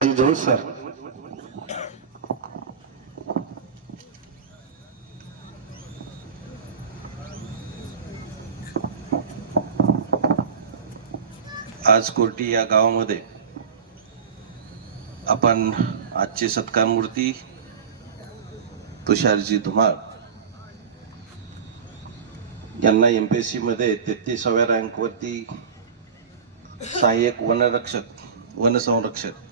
जवळ सर. आज कोर्टी या गावामध्ये आपण आजची सत्कार मूर्ती तुषारजी धुमाळ यांना एमपीएससी मध्ये तेहतीसाव्या रँकवरती सहाय्यक वनरक्षक वनसंरक्षक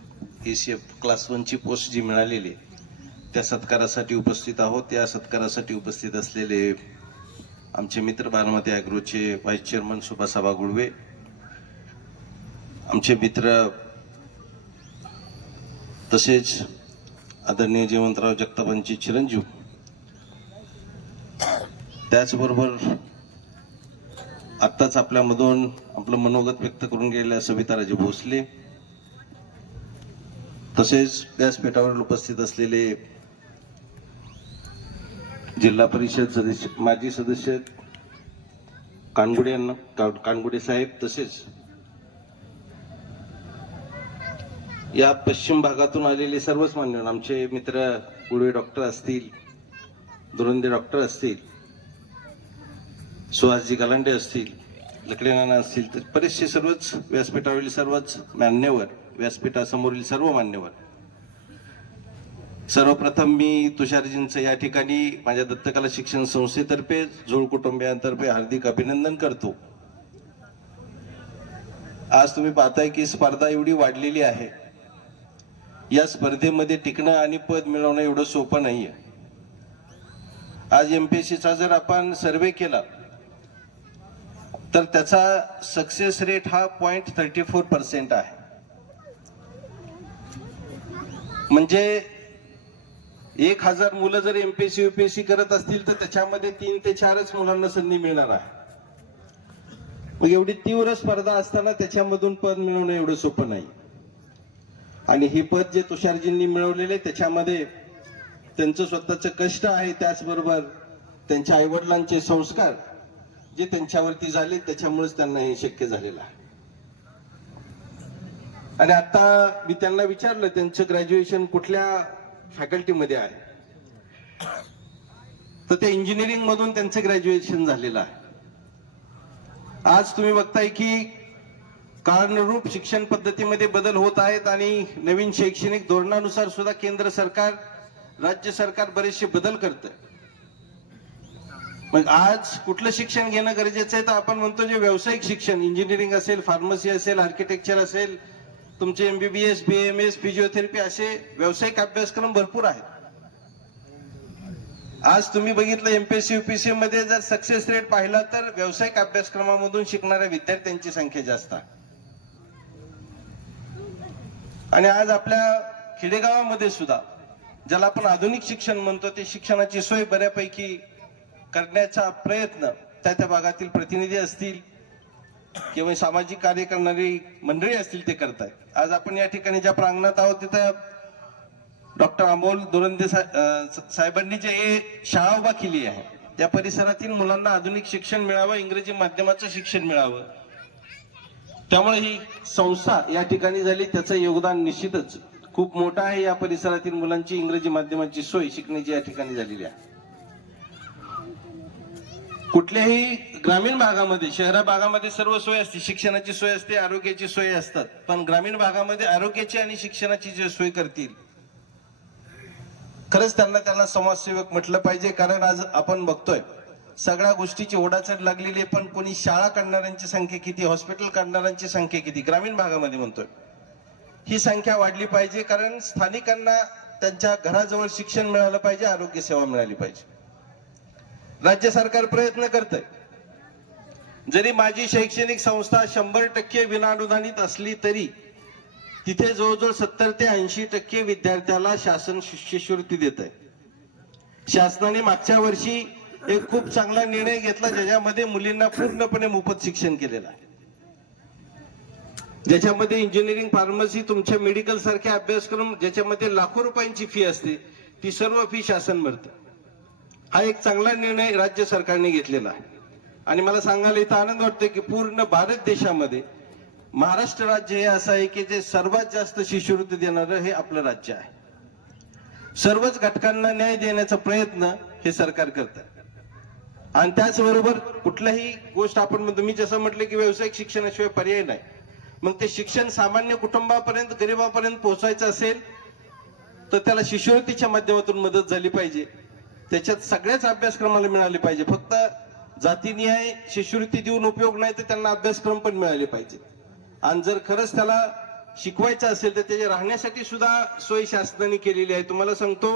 एसीएफ क्लास वनची पोस्ट जी मिळालेली आहे, त्या सत्कारासाठी उपस्थित आहोत. त्या सत्कारासाठी उपस्थित असलेले आमचे मित्र बारामती अॅग्रोचे व्हाईस चेअरमन सुभासाबा गुळवे आमचे मित्र तसेच आदरणीय जयवंतराव जगतापांचे चिरंजीव त्याचबरोबर आत्ताच आपल्यामधून आपलं मनोगत व्यक्त करून गेलेल्या सविताराजे भोसले तसेच व्यासपीठावर उपस्थित असलेले जिल्हा परिषद सदस्य माजी सदस्य कानगुडे यांना कानगुडे साहेब तसेच या पश्चिम भागातून आलेले सर्वच मान्यवर आमचे मित्र गुडवे डॉक्टर असतील दुरंदे डॉक्टर असतील सुहासजी गलांडे असतील लकडेनाना असतील तर बरेचसे सर्वच व्यासपीठावरील सर्वच मान्यवर व्यासपीठासमोरील सर्व मान्यवर. सर्वप्रथम मी तुषारजींचं या ठिकाणी माझ्या दत्तकला शिक्षण संस्थेतर्फे जुळ कुटुंबियांतर्फे हार्दिक अभिनंदन करतो. आज तुम्ही पाहताय की स्पर्धा एवढी वाढलेली आहे. या स्पर्धेमध्ये टिकणं आणि पद मिळवणं एवढं सोपं नाहीये. आज एमपीएससीचा जर आपण सर्वे केला तर त्याचा सक्सेस रेट हा पॉईंट थर्टी फोर पर्सेंट आहे. म्हणजे एक हजार मुलं जर एमपीएससी युपीएससी करत असतील तर त्याच्यामध्ये तीन ते चारच मुलांना संधी मिळणार आहे. मग एवढी तीव्र स्पर्धा असताना त्याच्यामधून पद मिळवणं एवढं सोपं नाही. आणि हे पद जे तुषारजींनी मिळवलेले त्याच्यामध्ये त्यांचं स्वतःचं कष्ट आहे त्याचबरोबर त्यांच्या आईवडिलांचे संस्कार जे त्यांच्यावरती झाले त्याच्यामुळेच त्यांना हे शक्य झालेलं आहे. आणि आता मी त्यांना विचारलं त्यांचं ग्रॅज्युएशन कुठल्या फॅकल्टीमध्ये आहे? तर ते इंजिनिअरिंग मधून त्यांचं ग्रॅज्युएशन झालेलं आहे. आज तुम्ही बघताय की कारणरूप शिक्षण पद्धतीमध्ये बदल होत आहेत आणि नवीन शैक्षणिक धोरणानुसार सुद्धा केंद्र सरकार राज्य सरकार बरेचसे बदल करत मग आज कुठलं शिक्षण घेणं गरजेचं आहे? तर आपण म्हणतो जे व्यावसायिक शिक्षण इंजिनिअरिंग असेल फार्मसी असेल आर्किटेक्चर असेल तुमचे MBBS B M S physiotherapy असे व्यावसायिक अभ्यासक्रम भरपूर आहेत. आज तुम्ही बघितलं एमपीएससी युपीएससी मध्ये जर सक्सेस रेट पाहिला तर व्यावसायिक अभ्यासक्रमामधून शिकणाऱ्या विद्यार्थ्यांची संख्या जास्त आहे. आणि आज आपल्या खेडेगावामध्ये सुद्धा ज्याला आपण आधुनिक शिक्षण म्हणतो ते शिक्षणाची सोय बऱ्यापैकी करण्याचा प्रयत्न त्या त्या भागातील प्रतिनिधी असतील किंवा सामाजिक कार्य करणारी मंडळी असतील ते करतायत. आज आपण या ठिकाणी ज्या प्रांगणात आहोत तिथं डॉक्टर अमोल दुरंदे साहेबांनी जे शाळा उभा केली आहे त्या परिसरातील मुलांना आधुनिक शिक्षण मिळावं इंग्रजी माध्यमाचं शिक्षण मिळावं. त्यामुळे ही संस्था या ठिकाणी झाली त्याचं योगदान निश्चितच खूप मोठं आहे. या परिसरातील मुलांची इंग्रजी माध्यमाची सोय शिकण्याची या ठिकाणी झालेली आहे. कुठल्याही ग्रामीण भागामध्ये शहरा भागामध्ये सर्व सोय असते. शिक्षणाची सोय असते आरोग्याची सोय असतात. पण ग्रामीण भागामध्ये आरोग्याची आणि शिक्षणाची जे सोय करतील खरंच त्यांना त्यांना समाजसेवक म्हटलं पाहिजे. कारण आज आपण बघतोय सगळ्या गोष्टीची ओढाचढ लागलेली आहे. पण कोणी शाळा काढणाऱ्यांची संख्या किती हॉस्पिटल काढणाऱ्यांची संख्या किती ग्रामीण भागामध्ये म्हणतोय. ही संख्या वाढली पाहिजे. कारण स्थानिकांना त्यांच्या घराजवळ शिक्षण मिळालं पाहिजे आरोग्य सेवा मिळाली पाहिजे. राज्य सरकार प्रयत्न करतंय. जरी माझी शैक्षणिक संस्था शंभर टक्के विनाअनुदानित असली तरी तिथे जवळजवळ सत्तर ते ऐंशी टक्के विद्यार्थ्याला शासन शिष्यवृत्ती देत आहे शासनाने मागच्या वर्षी एक खूप चांगला निर्णय घेतला ज्याच्यामध्ये मुलींना पूर्णपणे मोफत शिक्षण केलेलं आहे. ज्याच्यामध्ये इंजिनिअरिंग फार्मसी तुमच्या मेडिकल सारखे अभ्यासक्रम ज्याच्यामध्ये लाखो रुपयांची फी असते ती सर्व फी शासन भरतं. हा एक चांगला निर्णय राज्य सरकारने घेतलेला आहे. आणि मला सांगायला इथं आनंद वाटतोय की पूर्ण भारत देशामध्ये महाराष्ट्र राज्य हे असं आहे की जे सर्वात जास्त शिष्यवृत्ती देणारं हे आपलं राज्य आहे. सर्वच घटकांना न्याय देण्याचा प्रयत्न हे सरकार करत. आणि त्याचबरोबर कुठल्याही गोष्ट आपण म्हणतो मी जसं म्हटलं की व्यावसायिक शिक्षणाशिवाय पर्याय नाही. मग ते शिक्षण सामान्य कुटुंबापर्यंत गरिबापर्यंत पोहोचायचं असेल तर त्याला शिष्यवृत्तीच्या माध्यमातून मदत झाली पाहिजे. त्याच्यात सगळ्याच अभ्यासक्रमाला मिळाले पाहिजे. फक्त जातीनिहाय शिष्यवृत्ती देऊन उपयोग नाही तर त्यांना अभ्यासक्रम पण मिळाले पाहिजे आणि जर खरंच त्याला शिकवायचं असेल तर त्याच्या राहण्यासाठी सुद्धा सोय शासनाने केलेली आहे. तुम्हाला सांगतो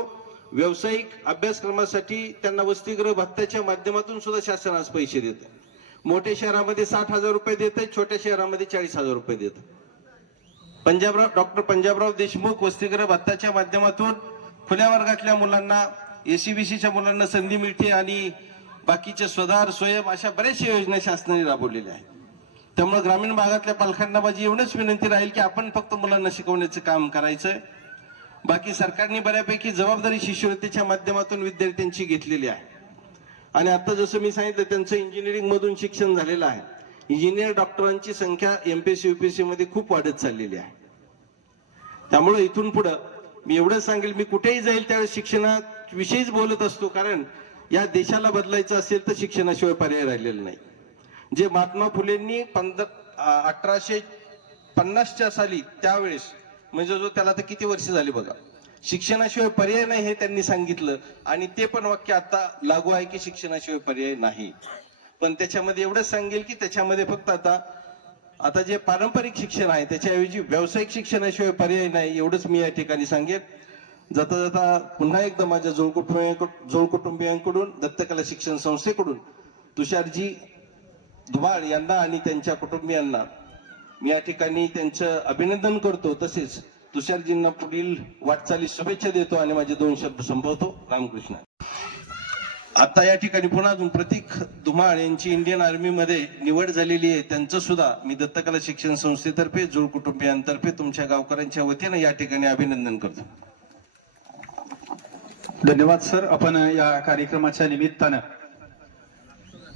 व्यावसायिक अभ्यासक्रमासाठी त्यांना वसतिगृह भत्त्याच्या माध्यमातून सुद्धा शासन आज पैसे देत. मोठ्या शहरामध्ये साठ हजार रुपये देत आहे छोट्या शहरामध्ये चाळीस हजार रुपये देत. पंजाबराव डॉक्टर पंजाबराव देशमुख वसतिगृह भत्ताच्या माध्यमातून खुल्या वर्गातल्या मुलांना एसीबीसीच्या मुलांना संधी मिळते आणि बाकीचे स्वधार स्वयं अशा बऱ्याचशा योजना शासनाने राबवलेल्या आहेत. त्यामुळे ग्रामीण भागातल्या पालकांना माझी एवढंच विनंती राहील की आपण फक्त मुलांना शिकवण्याचं काम करायचंय. बाकी सरकारने बऱ्यापैकी जबाबदारी शिष्यवृत्तीच्या माध्यमातून विद्यार्थ्यांची घेतलेली आहे. आणि आता जसं मी सांगितलं त्यांचं इंजिनिअरिंग मधून शिक्षण झालेलं आहे. इंजिनियर डॉक्टरांची संख्या एमपीएससी युपीएससी मध्ये खूप वाढत चाललेली आहे. त्यामुळे इथून पुढं मी एवढंच सांगेल मी कुठेही जाईल त्यावेळेस शिक्षणात विषयीच बोलत असतो कारण या देशाला बदलायचं असेल तर शिक्षणाशिवाय पर्याय राहिलेला नाही. जे महात्मा फुलेंनी पंधरा अठराशे पन्नासच्या साली त्यावेळेस म्हणजे जो त्याला तर किती वर्ष झाली बघा शिक्षणाशिवाय पर्याय नाही हे त्यांनी सांगितलं आणि ते पण वाक्य आता लागू आहे की शिक्षणाशिवाय पर्याय नाही. पण त्याच्यामध्ये एवढंच सांगेल की त्याच्यामध्ये फक्त आता आता जे पारंपरिक शिक्षण आहे त्याच्याऐवजी व्यावसायिक शिक्षणाशिवाय पर्याय नाही एवढंच मी या ठिकाणी सांगेन. जाता जाता पुन्हा एकदा माझ्या जोड कुटुंबियांकडून जोड कुटुंबियांकडून दत्तकला शिक्षण संस्थेकडून तुषारजी धुमाळ यांना आणि त्यांच्या कुटुंबियांना मी या ठिकाणी त्यांचं अभिनंदन करतो. तसेच तुषारजींना पुढील वाटचाली शुभेच्छा देतो आणि माझे दोन शब्द संभवतो रामकृष्ण. आता या ठिकाणी पुन्हा अजून प्रतीक धुमाळ यांची इंडियन आर्मीमध्ये निवड झालेली आहे. त्यांचं सुद्धा मी दत्तकला शिक्षण संस्थेतर्फे जोड कुटुंबियांतर्फे तुमच्या गावकऱ्यांच्या वतीनं या ठिकाणी अभिनंदन करतो. धन्यवाद सर आपण या कार्यक्रमाच्या निमित्तानं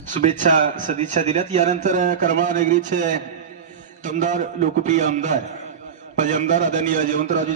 शुभेच्छा सदिच्छा दिल्यात यानंतर करमाळा नगरीचे दमदार लोकप्रिय आमदार माझे आमदार आदरणीय जयवंतरावजी जगताप